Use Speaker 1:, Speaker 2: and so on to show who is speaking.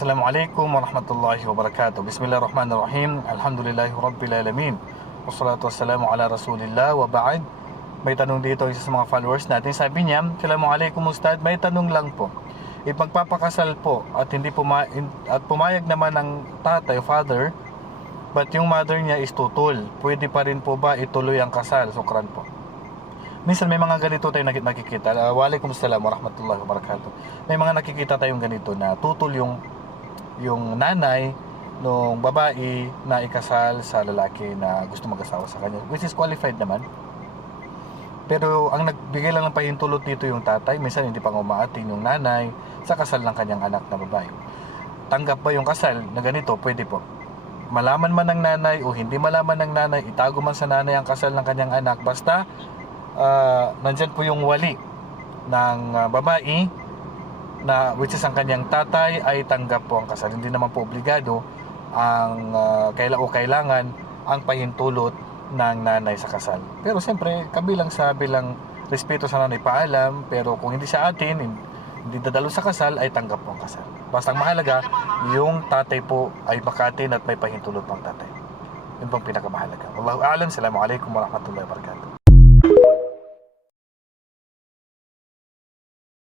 Speaker 1: Assalamualaikum warahmatullahi wabarakatuh. Bismillahirrahmanirrahim. Alhamdulillahi. Wassalatu wassalamu ala rasulillah wa ba'd. May tanong dito isa sa mga followers natin. Sabi niya, Assalamualaikum Ustad, may tanong lang po. If magpapakasal po at hindi puma at pumayag naman ng tatay o father, but yung mother niya is tutol, pwede pa rin po ba ituloy ang kasal? Sukran po. Minsan may mga ganito nakik- nakikita. Uh, Walaikum salam wa rahmatullahi wa barakatuh. May mga nakikita tayong ganito na tutol yung yung nanay nung babae na ikasal sa lalaki na gusto mag-asawa sa kanya which is qualified naman. Pero ang nagbigay lang ng pahintulot dito yung tatay minsan hindi pa umaating yung nanay sa kasal ng kanyang anak na babae. Tanggap ba yung kasal na ganito? Pwede po. Malaman man ng nanay o hindi malaman ng nanay itago man sa nanay ang kasal ng kanyang anak. Basta uh, nandyan po yung wali ng ah, babae na which is ang kanyang tatay ay tanggap po ang kasal. Hindi naman po obligado ang uh, kaila o kailangan ang pahintulot ng nanay sa kasal. Pero siyempre, kabilang sa bilang respeto sa nanay paalam, pero kung hindi sa atin, hin- hindi dadalo sa kasal, ay tanggap po ang kasal. Basta ang mahalaga, yung tatay po ay makatin at may pahintulot pang tatay. Yun pong pinakamahalaga. Wallahu a'lam. Assalamualaikum warahmatullahi wabarakatuh.